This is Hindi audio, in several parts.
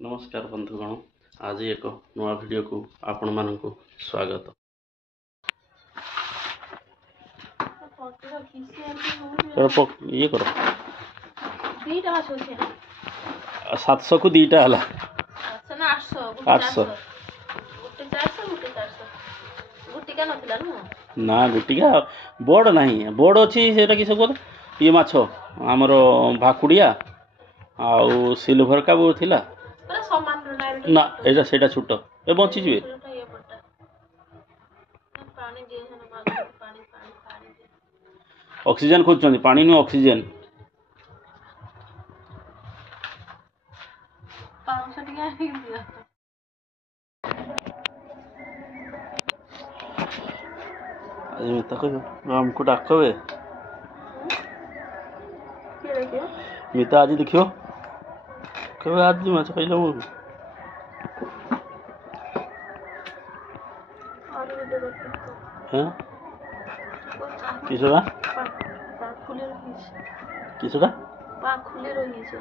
नमस्कार बंधुगण, आज एक नवा वीडियो को आपण मानक स्वागत। ये करो 700 को दीटा हला 800 ना गुटिका बोर्ड नहीं बोर्ड अच्छी से किस ये माछ आमर भाकुड़िया आउ सिल्वर का वो थिला ना एटा सेटा छोट ए बंची जीवे ऑक्सीजन खोजछन पानी नु ऑक्सीजन हमको डाकबे मिता आज देखियो कब आज माछ खाइला मु हां किसरा किसरा पा खुले रही छै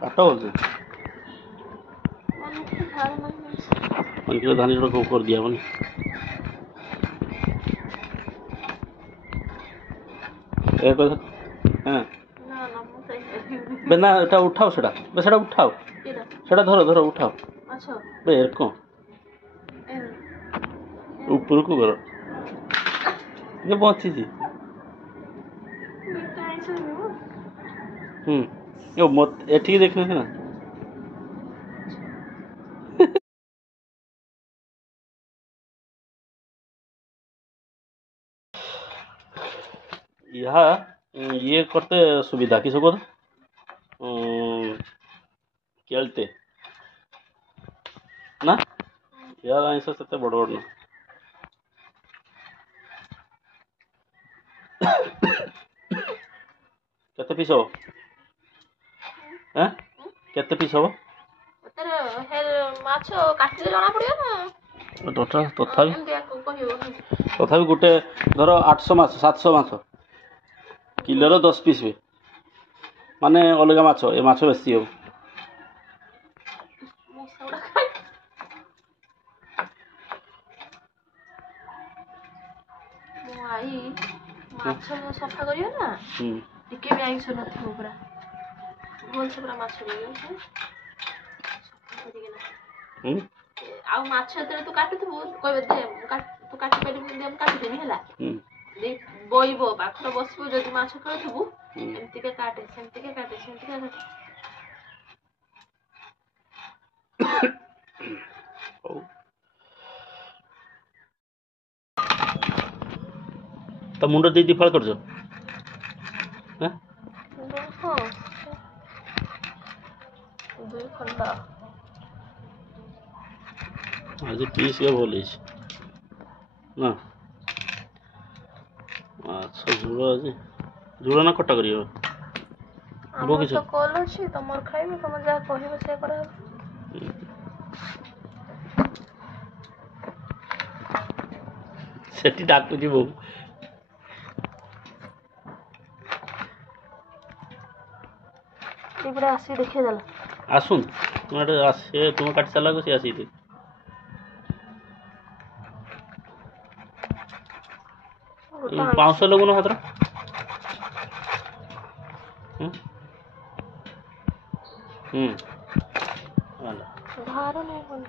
काटा बोलते मन किलो धानी को कर दिया बनी एक हां बेना एटा उठाओ सेटा बेसड़ा उठाओ सेटा धरो धरो उठाओ अच्छा बे को ऊपर को करो ये पहुंची जी यो मत एठी देखने से ना यहाँ ये करते सुविधा किस को केलते ना यार आइंस से बड़ बड़ ना केते पीस हो हैं केते पीस हो तर हेर माछो काटिले जाना पड़ियो ना टोटल तथापि गोटे धर 800 माछ 700 माछ किलो 10 पीस भी माने अलग माछ ए माछ बेसी हो आई माछ सफा करियो ना टिके भी आइसो नथिबो पूरा गोल से पूरा माछ लगे आ माछ तेरे तू काटुथबो कहबे दे तू काटी पेडी दे हम काटी देनी हला दे बोइबो पाखर बसबो जदि माछ करथबो एमति के काटे सेमति के काटे तो मुंड दे दी फळ करजो हैं हां दुई खंडा आज पीस के बोलिस ना अच्छा जुड़ा आज जुड़ा ना कटा करियो बो किछ तो कॉल अछि तमर खाइबे तम जा कहिबे से करा सेठी डाकू जी बो इबरा आसी देखे दला आसुन तुम्हारे आसे तुम काट चला को से आसी दे 500 लोगों ने हतरा वाला धारो नहीं बंद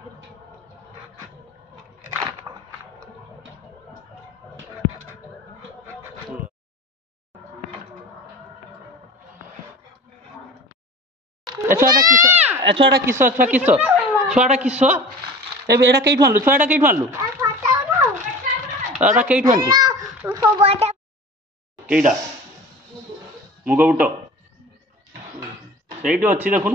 छुआटा किस एटा कई आनलु छुआटा कई आनलु एटा कई आनलु केटा मुग बुट सेठी अच्छी देखुन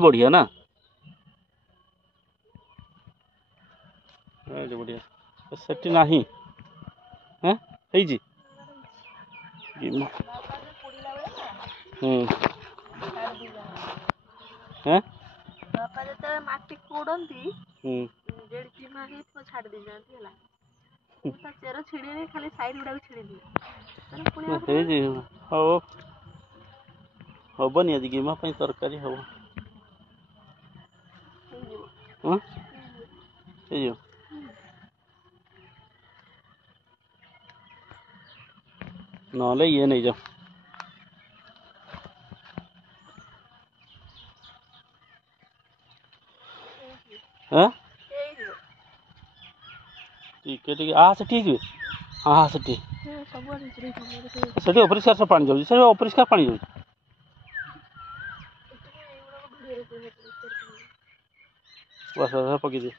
बढ़िया ना बढ़िया सेठी नहीं हैं जी हैं बापा जब माटी कोड़ती जेडी चिमा ही छाड़ दी जाती है ता चेर छिड़ी नहीं खाली साइड गुडा छिड़ी दी तने पुणी हे जी हो हबनी आज गिमा पई तरकारी हो हां हे जो नले ये नहीं जाओ हाँ ठीक है आ से ठीक है हाँ से ठीक सेठी अपरिष्कार से पानी जाऊँ से अपरिष्कार पानी जाऊँ बस बस पकई दे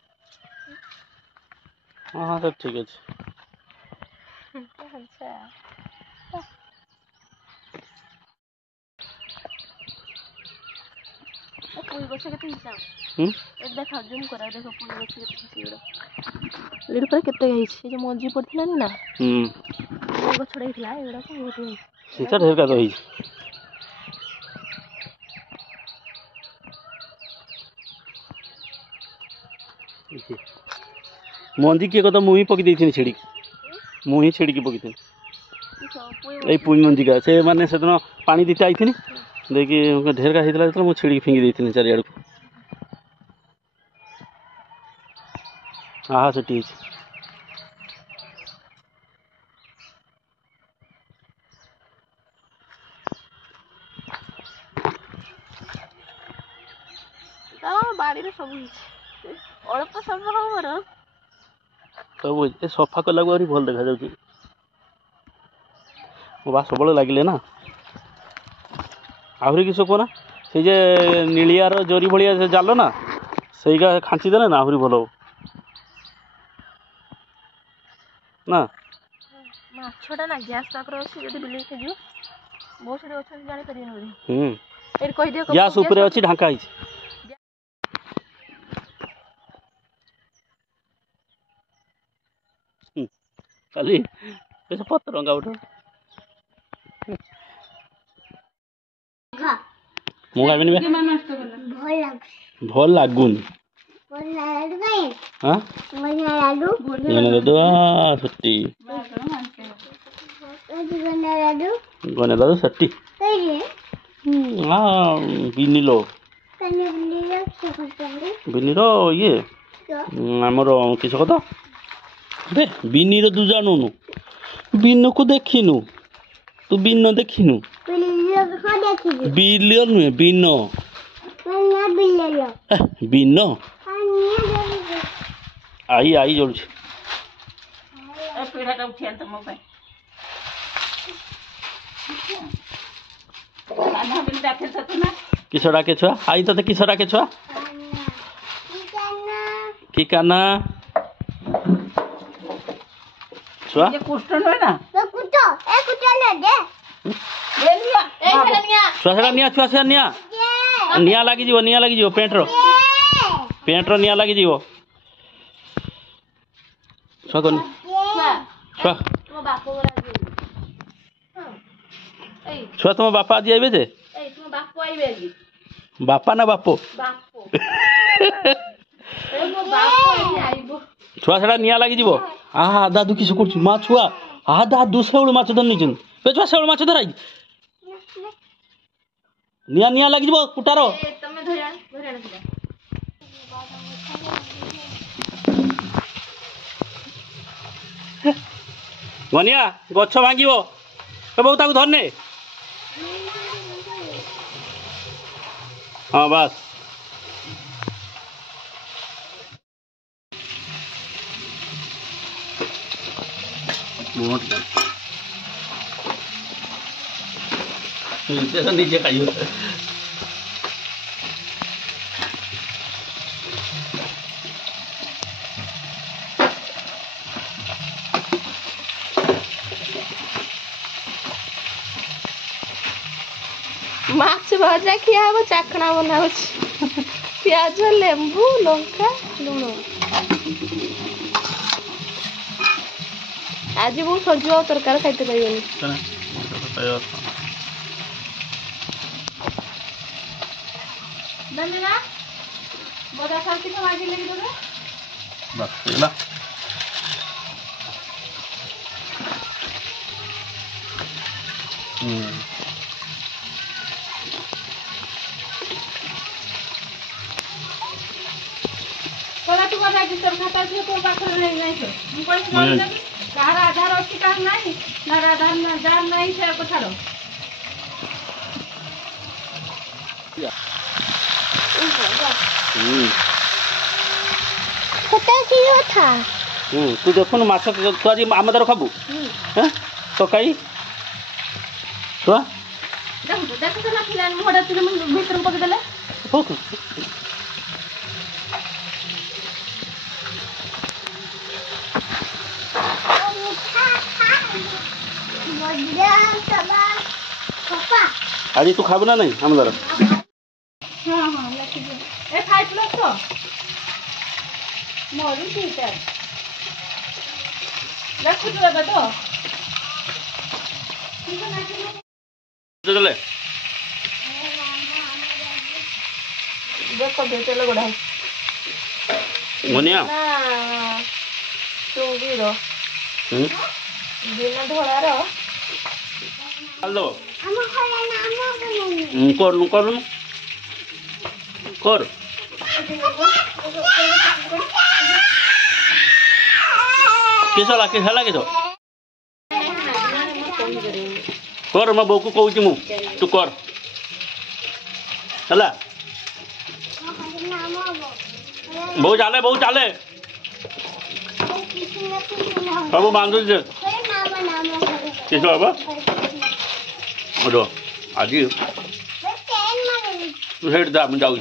हाँ हाँ सर ठीक है पुई गछ केते हिसाब एक देखा जूम करा देखो पुई गछ केते हिसाब एड पर केते गई जे मंजी पड़थिला ना पुई गछ छड़ैथिला एडा को बहुत है सीता ढेर का रही मंदी किए कत मुही पकई देथिन छिड़ी मुही छिड़ी की पकई ए पुई मंदी का से माने सेदिन पानी दीते आइथिन देखिए ढेर का होता जो मुझे छिड़ी फिंगी देती चारिआड़ को हाँ से ठीक बाड़ी रे सब अल्प सब हमर सब ए सफा कला को भल देखा जाउची बा सब लगिले ना आहरी किस कहना से जे नीलियार जरी भाया जाल ना सहीका खाँची देने ना आहरी भल हो ना माछटा ना गैस पाकर अच्छी जब बिल जो बहुत सारे अच्छा जापर गैस उपरे अच्छी ढांका ही खाली पत्र रंगा उठ ମୁଁ ଖାଇବିନି ଭଲ ଲାଗୁନି ହଁ ସଟି ଗନେ ଦାଦୁ ସଟି ବିନିଲ ବିନିର ଇଏ ଆମର କିସ କଥା ବେ ବିନିର ତୁ ଜାଣୁନୁ ବିନକୁ ଦେଖିନୁ ତୁ ବିନ ଦେଖିନୁ बिलियन नुहे बिन बिन आई आई जोड़ किस डाके छुआ आई तो किस डाके छुआ कि काना छुआ छुआ निया छुआ से निया निया लगी पेंटर निया लगी छुआ कौन छुआ छुआ तुम बापा आज आइबे जे बापा ना बापो छुआ से निया लगी आहा दादू किस कर मा छुआ आहा दादू से माछ धर नहीं छुआ से माछ धराई निया निया लगी कुटार मनिया गछ भांग बहु ताकू धरने हाँ बस नीचे खाइयो माछ भजा खिया हम चाखना बना प्याज लेंबू लंका लुण आज बहुत सजु तरकारी खाइते पाइबनी दंडना बड़ा साथी को आगे लेके दो बस ହେଲା कोला तू का रजिस्टर खाता से तो पाखर नहीं छे हम पैसा नहीं कार आधार अछि कार नहीं ना आधार ना जार नहीं छे को छाड़ो छोटा किलो था तू देखो माछ तू आज आम दर खाबू हैं तो कई छुआ देखो तो ना फिलान मोडा तुले भीतर पक देले ओके आज तू खाबू ना नहीं आम दर हां हां लखी ए 5 प्लस तो मोरी ठीक है रखो तो बेटा चले देखो बेटे लगड़ा मुनिया ना चुंगीरो बिना ढोलारो डाल दो हम खोले ना हम कर कर किस लगे तो कर मैं बो को कहूँ मु तू कर है बहु चाले सब बांधु किस बाबा आज तू हेट जा मुझे जाऊँ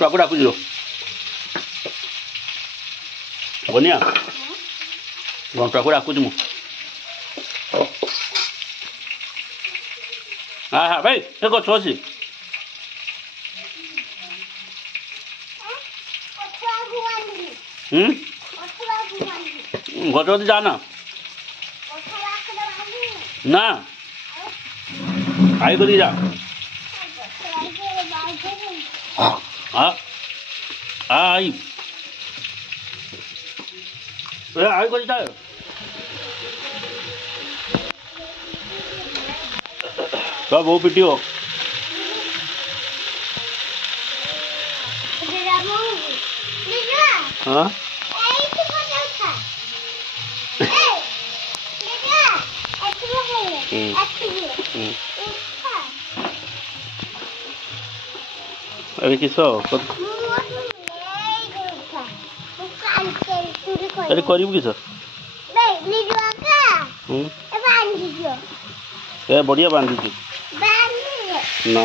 टाकू डाकू बनिया टाकू डाकू मु हाँ हाँ भाई ये गछ अच्छी गछ अच्छी जाना ना आई करी जा हाँ आई आई करी जा सब वो पिटियो हाँ अरे किसो अरे करीब किस बढ़िया बांधी ना